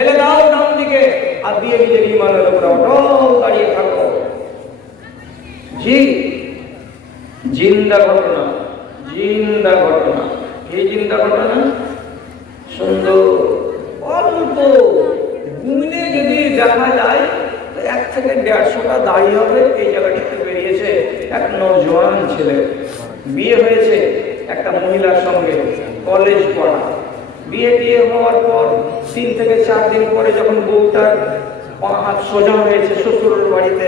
ফেলে দাও ডান দিকে আর দিয়ে নিজের ইমানের উপরে অটল দাঁড়িয়ে থাকো। জি, জিন্দা ঘটনা জিন্দা ঘটনা। এই জিন্দা ঘটনা? সুন্দর, অল্প। গুনে যদি দেখা যায় এক থেকে দেড়শোটা দাঁড়িয়ে হবে। এই জায়গাটিতে বেরিয়েছে এক নজওয়ান ছেলে। বিয়ে হয়েছে একটা মহিলার সঙ্গে, কলেজ পড়া। বিয়ে টিয়ে হওয়ার পর তিন থেকে চার দিন পরে যখন বউটার হাত সোজা হয়েছে শ্বশুরের বাড়িতে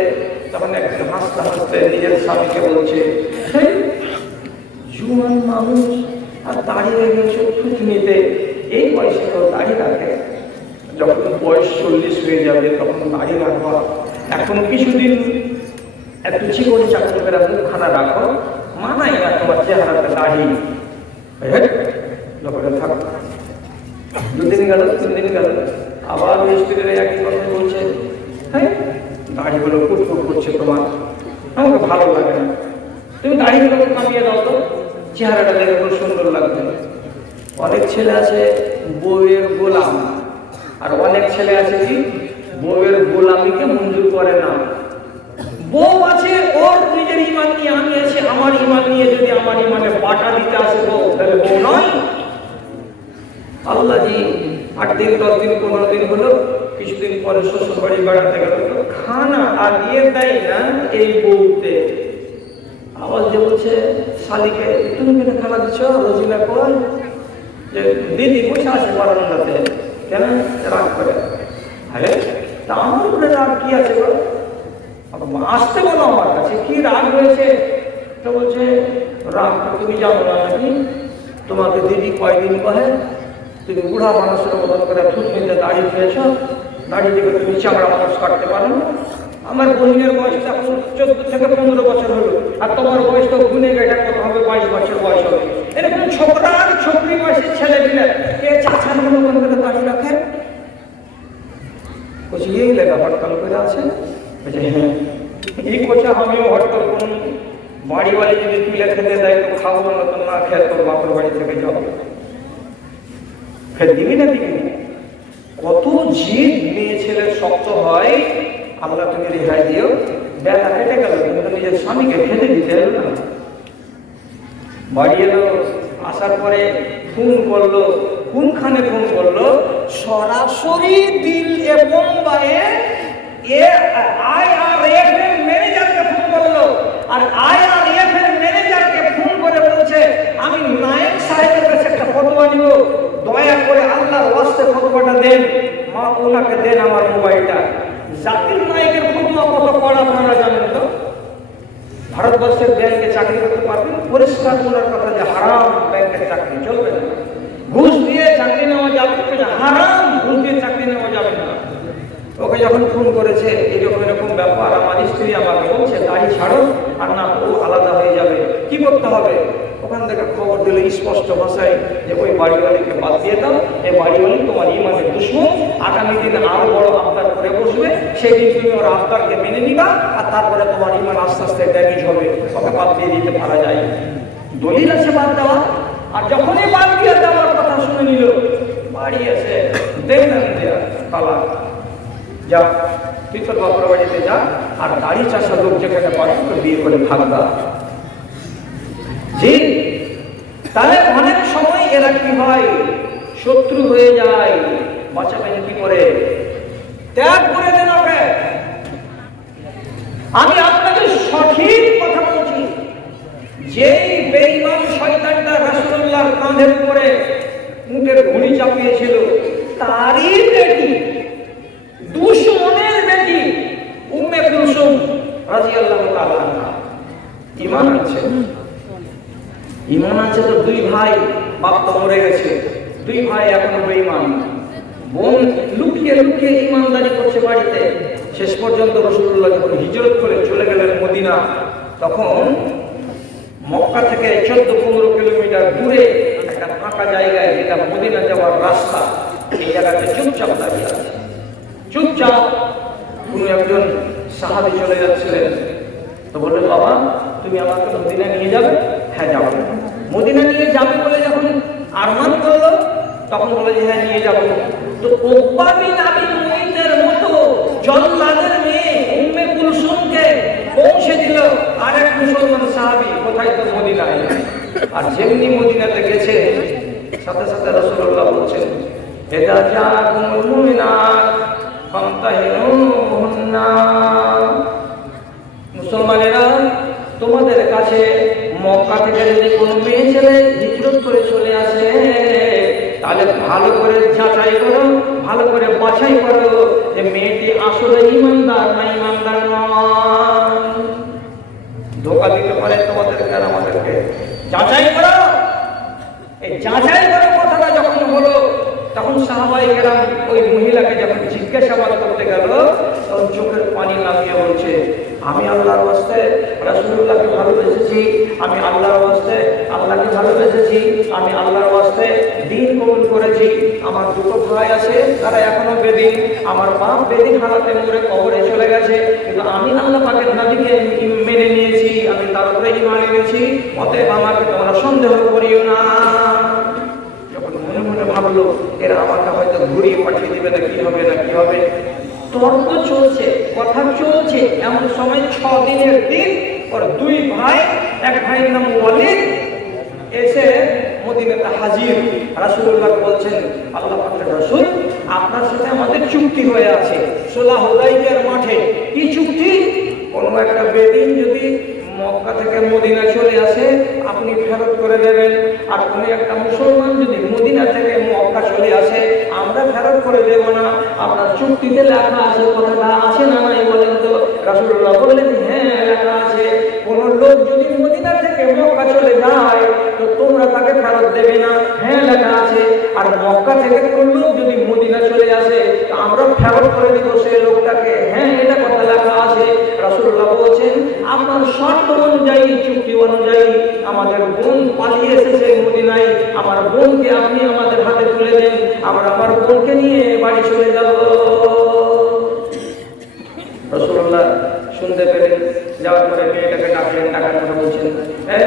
তখন একটু হাসতে হাসতে নিজের স্বামীকে বলছে "হেই, জুয়ান মানুষ আর দাঁড়িয়ে গেছে থুতনিতে এই বয়সে তো দাড়ি রাখে? যখন বয়স চল্লিশ হয়ে যাবে তখন দাড়ি রাখবা এখন কিছুদিন একটু চিকন চাকরি করে মুখখানা রাখো মানাই না তোমার চেহারাটা দাড়ি লোকেরা থাকো। দুদিন গেল তিন গেল। আবার মিস্ত্রির একই কথা বলছে। হ্যাঁ? দাড়িগুলো কুটকুট করছে তোমার। আমাকে ভালো লাগে না। তুমি দাড়িগুলো কামিয়ে দাও তো। চেহারাটা দেখে খুব সুন্দর লাগবে অনেক ছেলে আছে বউয়ের গোলাম। আর অনেক ছেলে আছে কি? বউয়ের গোলামিকে মঞ্জুর করে না। বউ আছে, ওর নিজের ইমান নিয়ে। আমি আছি আমার ইমান নিয়ে। যদি আমার ইমানে পাটা দিতে আসে বউ, তাহলে বউ নয়। আল্লাহ জি আট দিন, দশ দিন, পনেরো দিন হলো, কিছুদিন পরে শ্বশুর বাড়ি বেড়াতে গেল। খানা আর ইয়ে দেয় না এই বউতে। আওয়াজ যে বলছে, শালিকে, তুমি কেন খানা দিচ্ছ? রোজিনা কয় যে, দিদি, বসে আছে বারান্দাতে? কেন? রাগ করে। আরে, তা আমার উপরে রাগ কি আছে আবার আসতে বলো আমার কাছে, কি রাগ হয়েছে তো বলছে, রাগ তুমি জানো না নাকি? তোমাকে দিদি কয়দিন কহে? তুমি বুড়া মানুষের মতন করে থুতনিতে দাড়ি খেয়েছ দাড়ি থেকে তুমি চামড়া মানুষ কাটতে পারো না। আমার বোনের বয়স এখন চোদ্দ থেকে পনেরো বছর হলো, আর তোমার বয়স তো গুনে গেটা কত হবে, বাইশ বছর বয়স হবে। এরকম ছোকরা আর ছোকরি বয়সের ছেলে দিলে কে চাচার মতন করে দাড়ি রাখে? বলছি এই লেখা হরতাল করে আছে। বলছে হ্যাঁ এই কোচা আমিও হরতাল করুন। বাড়ি বাড়ি যদি তুলে খেতে দেয় তো খাব না তো না খেয়ে তোর বাপের বাড়ি থেকে যাব। কত জিদ মেয়ে ছেলের শক্ত হয় আল্লাহ তুমি রেহাই দিও। বেলা কেটে গেল, কিন্তু নিজের স্বামীকে খেতে দিতে এলো না। বাড়ি এলো, আসার পরে ফোন করল, কোনখানে ফোন করল? সরাসরি দিল এ বোম্বাইয়ে এ আইআরএফ এর ম্যানেজারকে ফোন করল। আর আইআরএফ এর ম্যানেজারকে ফোন করে বলছে আমি নায়েক সাহেবের কাছে একটা ফটোয়া নিব দয়া করে আল্লাহর ওয়াস্তে ফটোয়াটা দেন, মা ওনাকে দেন আমার মোবাইলটা। জাতির নায়কের ফটোয়া কত কড়া আপনারা জানেন তো? ভারতবর্ষের ব্যাংকে চাকরি করতে পারবেন, পরিষ্কার করার কথা যে হারাম ব্যাংকের চাকরি, চলবে না। ঘুষ দিয়ে চাকরি নেওয়া যাবে হারাম ঘুষ দিয়ে চাকরি নেওয়া যাবে না। ওকে যখন ফোন করেছে এরকম এরকম ব্যাপার, আমার স্ত্রী আমাকে বলছে, দাড়ি ছাড়ো আর না, ও আলাদা হয়ে যাবে। কি করতে হবে? ওখান থেকে খবর দিলে স্পষ্ট ভাষায় যে ওই বাড়িওয়ালিকে বাদ দিয়ে দাও, এই বাড়িওয়ালি তোমার ইমানের দুশ্মন। আগামী দিনে আরও বড় আবদার করে বসবে। সেই দিন তুমি ওর আবদারকে মেনে নিবা আর তারপরে তোমার ইমান আস্তে আস্তে ড্যামেজ হবে ওকে বাদ দিয়ে দিতে পারা যায়। দলিল আছে বাদ দেওয়া। আর যখনই বাদ দিয়ে দেওয়ার কথা শুনে নিল, বাড়ি আছে। দেখলেন তালা যা তুই তোর বাপর বাড়িতে যা। আর দাড়ি চাষা লোক যেখানে পারে বিয়ে করে ভাগদা জি তাহলে অনেক সময় এরা কি হয়? শত্রু হয়ে যায়। বাঁচাবেন কি করে? ত্যাগ করে দেন আমি আপনাকে সঠিক কথা বলছি। যেই বেঈমান শয়তানটা রাসূলুল্লাহর কাঁধের উপরে মুখের ঘুড়ি চাপিয়েছিল, তারই বেটি, দুশ্মনের বেটি, উম্মে কুলসুম রাদিয়াল্লাহু তাআলা ঈমান আছে ঈমান আছে তো দুই ভাই, বাপ তো মরে গেছে। দুই ভাই এখনও বেঈমান। বোন লুকিয়ে লুকিয়ে ঈমানদারি করছে বাড়িতে। শেষ পর্যন্ত রাসূলুল্লাহ যখন হিজরত করে চলে গেলেন মদিনা, তখন মক্কা থেকে চোদ্দ পনেরো কিলোমিটার দূরে একটা ফাঁকা জায়গায় যেটা মদিনা যাওয়ার রাস্তা এই জায়গাটা চুপচাপ দাঁড়িয়ে আছে। চুপচাপ কোনো একজন সাহাবি চলে যাচ্ছিলেন। তো বলল, বাবা, তুমি আমাকে মদিনা নিয়ে যাবে? হ্যাঁ যাব। মদিনা নিয়ে যাবে বলে যখন আরমান করল, তখন বলে যে হ্যাঁ নিয়ে যাব। তো ওব্বা বিন আবি মতো জল্লাদের মেয়ে উম্মে কুলসুমকে পৌঁছে দিল আরেক মুসলমান সাহাবী, কোথায় তো মদিনায় আর যেমনি মদিনাতে গেছে, সাথে সাথে রাসূলুল্লাহ বলছেন এদা জাকুমুল মুমিনাত ফামতাহিনুহুন্না। মুসলমানেরা তোমাদের কাছে মক্কা থেকে যদি কোনো মেয়ে ছেলে হিজরত করে চলে আসে, তাহলে ভালো করে যাচাই করো, ভালো করে বাছাই করো যে মেয়েটি আসলে ইমানদার না ইমানদার নয়। ধোকা দিতে পারে তোমাদেরকে আর আমাদেরকে। যাচাই করো। এই যাচাই করো কথাটা যখন হলো, তখন সাহাবাই গেলাম ওই মহিলাকে যখন জিজ্ঞাসাবাদ করতে গেল, তখন চোখের পানি নামিয়ে বলছে আমি আল্লাহর বাস্তে রাসূলুল্লাহকে ভালোবেসেছি, আমি আল্লাহর বাস্তে আল্লাহকে ভালোবেসেছি, আমি আল্লাহর বাস্তে দিন কবুল করেছি। আমার দুটো ভাই আছে, তারা এখনও বেদিন আমার বাপ বেদিন হারাতে মরে কবরে চলে গেছে। কিন্তু আমি আল্লাহ পাকের নবীকে মেনে নিয়েছি, আমি তার উপরে ইমান এনেছি। অতএব আমাকে তোমরা সন্দেহ করিও না। যখন মনে মনে ভাবলো, এরা আমাকে হয়তো ঘুরিয়ে পাঠিয়ে দিবে না কি হবে না কি হবে। তর্ক চলছে, কথা চলছে, এমন সময় ছ দিনের দিন ওর দুই ভাই, এক ভাইয়ের নাম ওয়ালিদ, এসে মদিনাতে হাজির। রাসুল্লাহ বলছেন, আল্লাহ রাসুল, আপনার সাথে আমাদের চুক্তি হয়ে আছে। সোলা হুদাইবিয়ার মাঠে কি চুক্তি? কোনো একটা বেদিন যদি মক্কা থেকে মদিনা চলে আসে, আপনি ফেরত করে দেবেন। আর কোনো একটা মুসলমান যদি মদিনা থেকে মক্কা চলে আসে, আমরা ফেরত করে দেব না। আপনার চুক্তিতে লেখা আছে, কথাটা আছে না নাই বলেন তো? রাসূলুল্লাহ বললেন হ্যাঁ লেখা আছে। কোন লোক যদি মদিনা থেকে মক্কা চলে যায়, তো তোমরা তাকে ফেরত দেবে না। হ্যাঁ লেখা আছে। আর মক্কা থেকে কোন লোক যদি মদিনা চলে আসে, তো আমরা ফেরত করে দেবো সে লোকটাকে অনুযায়ী আমাদের বোন পালিয়ে এসেছে মদিনায়। আমার বোনকে আপনি আমাদের হাতে তুলে দেন। আমরা আমার বোনকে নিয়ে বাড়ি চলে যাব। রসুল্লাহ শুনতে পেলেন, যাওয়ার পরে মেয়েটাকে ডাকলেন, ডাকার বলছেন হ্যাঁ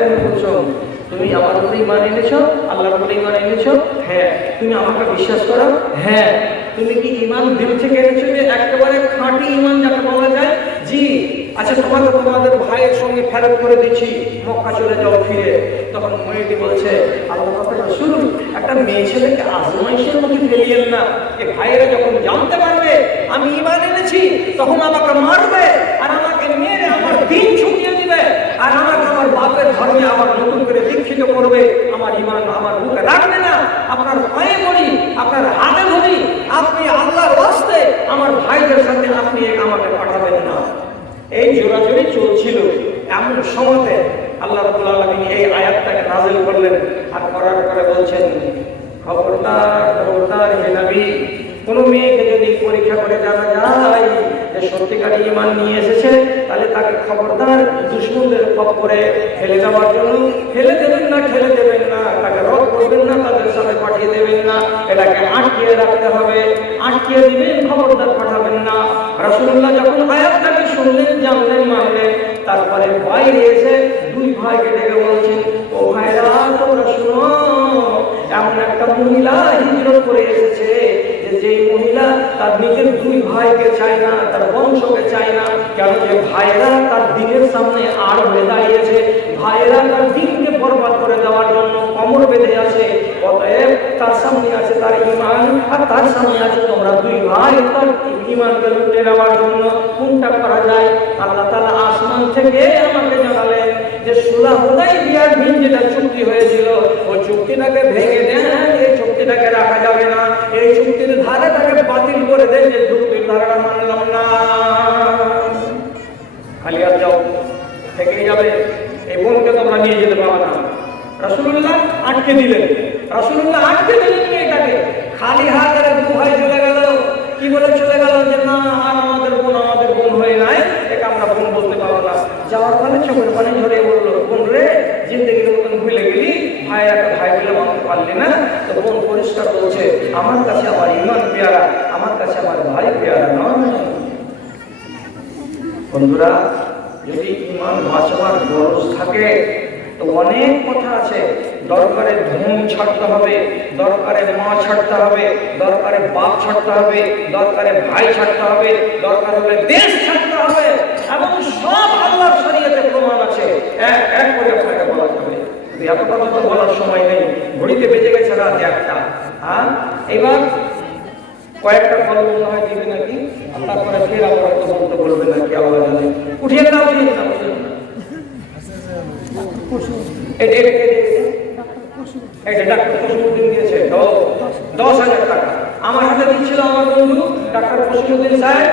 তুমি আমার ইমান এনেছো? আল্লাহর উপরে ইমান এনেছো? হ্যাঁ তুমি আমাকে বিশ্বাস করো হ্যাঁ তুমি কি ইমান থেকে এনেছো যে একেবারে খাঁটি ইমান যাকে বলা যায় জি আচ্ছা তোমাকে তোমাদের ভাইয়ের সঙ্গে ফেরত করে দিচ্ছি। মক্কা চলে যাও ফিরে। তখন মহিলাটি বলছে আল্লাহ শুনুন, একটা মেয়ে ছেলেকে আজমাইশের মুখে ফেলিয়েন না। এ ভাইয়েরা যখন জানতে পারবে, আমি ইমান এনেছি, তখন আমাকে মারবে, আর আমাকে মেরে আমার দিন ছুটিয়ে দিবে, আর আমাকে আমার বাপের ধর্মে আবার নতুন করে দীক্ষিত করবে। আমার ইমান আমার বুকে রাখবে না। আপনার পায়ে পড়ি আপনার হাতে ধরি আপনি আল্লাহর ওয়াস্তে আমার ভাইদের সাথে আপনি আমাকে পাঠাবেন না এই জোরাজোরি চলছিল এমন সময়তে আল্লাহ রাব্বুল আলামিন এই আয়াতটাকে নাযিল করলেন আর করার পরে বলছেন, খবরদার হে নবী, কোনো মেয়েকে যদি পরীক্ষা করে জানা যায় যে সত্যিকার ইমান নিয়ে এসেছে, তাহলে তাকে খবরদার দুশ্মনদের খবরে ফেলে দেওয়ার জন্য ফেলে দেবেন না, ঠেলে দেবেন না, তাকে রদ করবেন না, তাদের সাথে পাঠিয়ে দেবেন না, এটাকে আটকিয়ে রাখতে হবে, আটকিয়ে দিবেন, খবরদার পাঠাবেন না। রাসূলুল্লাহ যখন আয়াতটাকে শুনলেন জানলেন মানলেন তারপরে বাইরে এসে দুই ভাইকে ডেকে বলছেন, ও ভাইরা, তোমরা শুনো, এমন একটা মহিলা হিজরত করে এসেছে যে যেই মহিলা তার নিজের দুই ভাইকে চায় না, তার বংশকে চায় না কেন যে ভাইরা তার দিনের সামনে আর হয়ে দাঁড়িয়েছে ভাইরা তার দিনকে বরবাদ করে দেওয়ার জন্য কমর বেঁধে আছে অতএব তার সামনে আছে তার ইমান, আর তার সামনে আছে তোমরা দুই ভাই। ইমানকে লুটে নেওয়ার জন্য কোনটা করা যায়। আল্লাহ তালা আসমান থেকে আমাকে জানালেন যে সুলা হুদাই বিয়ার দিন যেটা চুক্তি হয়েছিল, ওই চুক্তিটাকে ভেঙে দেন। এই চুক্তিটাকে রাখা যাবে না। এই চুক্তির ধারাটাকে বাতিল করে দেন যে চুক্তির ধারাটা মানলাম না। খালি আর যাও, থেকেই যাবে। এই বোনকে তোমরা নিয়ে যেতে পারবে না। রাসূলুল্লাহ আটকে দিলেন। রাসূলুল্লাহ আটকে দিলেন মেয়েটাকে খালি হাতের দু ভাই চলে গেল। কি বলে চলে গেল যে, না, আর আমাদের বোন আমাদের বোন হয়ে নাই। একে আমরা বোন বলতে পারব না। যাওয়ার ফলে চোখের পানি ঝরে বলল, বোন রে, জিন্দগির মতন ভুলে গেলি? ভাই একটা ভাই বলে মানতে পারলি না? তো বোন পরিষ্কার বলছে, আমার কাছে আমার ইমান পেয়ারা, আমার কাছে আমার ভাই পেয়ারা নয়। বন্ধুরা, যদি ইমান বাঁচাবার গরজ থাকে অনেক কথা আছে। দরকারে ধন ছাড়তে হবে দরকারে মা ছাড়তে হবে দরকারে বাপ ছাড়তে হবে দরকারে ভাই ছাড়তে হবে, দরকার হলে দেশ ছাড়তে হবে এবং সব আল্লাহর শরীয়তে প্রমাণ আছে। এক এক করে আপনাকে বলাতে হবে। এত কথা তো বলার সময় নেই। ঘড়িতে বেজে গেছে রাত একটা। হ্যাঁ এবার কয়েকটা ফল মনে হয় দিবে নাকি? তারপরে ফের আবার বলতে বলবে নাকি? জানে। উঠিয়ে না উঠিয়ে না এটা ডাক্তার কসিমুদ্দিন দিয়েছে। দশ হাজার টাকা। আমার হাতে দিচ্ছিল আমার বন্ধু, ডাক্তার কসিমুদ্দিন সাহেব